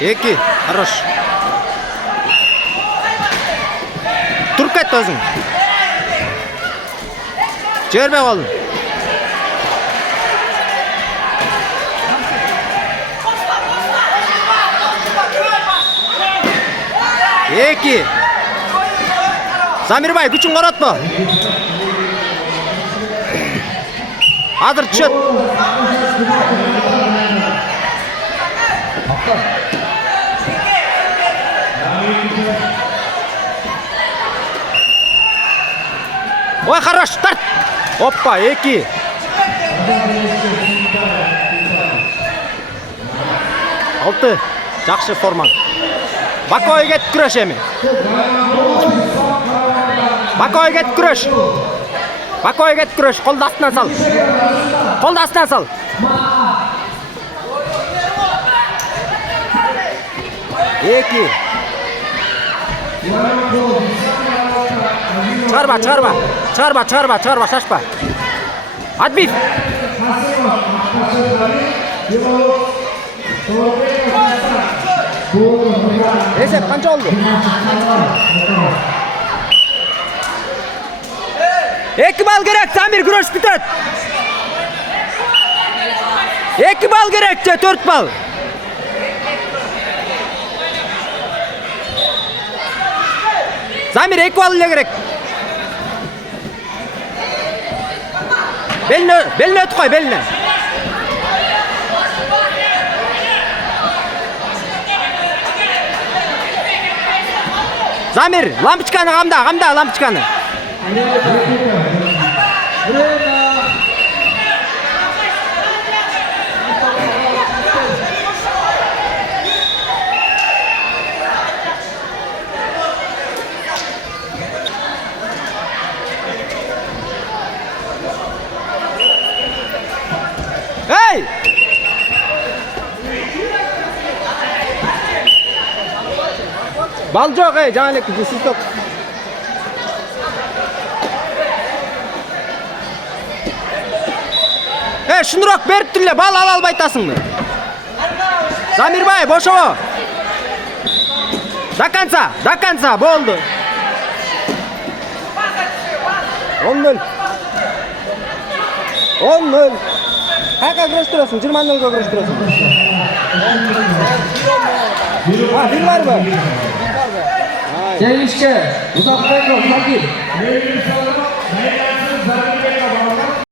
Eki, хорош. Тұрып кетті өзің. Жібермей қалдың. Eki. Замирбай, күшін қаратпа. Адыр түшет. Ой, хорош, тарт. Оппа, Eki. Алты. Жақсы форман. Бакой кет күреш еме. Бакой кет күреш. Бакой кет күреш. Қолды астынан сал. Қолды астынан сал. Eki. Чығарба, шашпа. Отбив. Есеп, қанша олды? Екі бал керек, Самир күреш бітет. Екі бал керек, 4 бал. Замир 2 бал керек. Беліне өт қой, беліне. Замир, лампочканы қамда лампочканы. Эй! Бал жоқ, жаңа лекті, сіз тоқ. Шынырақ беріп түрлі, бал албайтасың. Замирбай, бошово. До конца, болды. 10-0. 10-0. Қайқа күрештіресің? 20-0-ға күрештіресің. Bir var mı? Çelişke, uzaktan yok, sakın.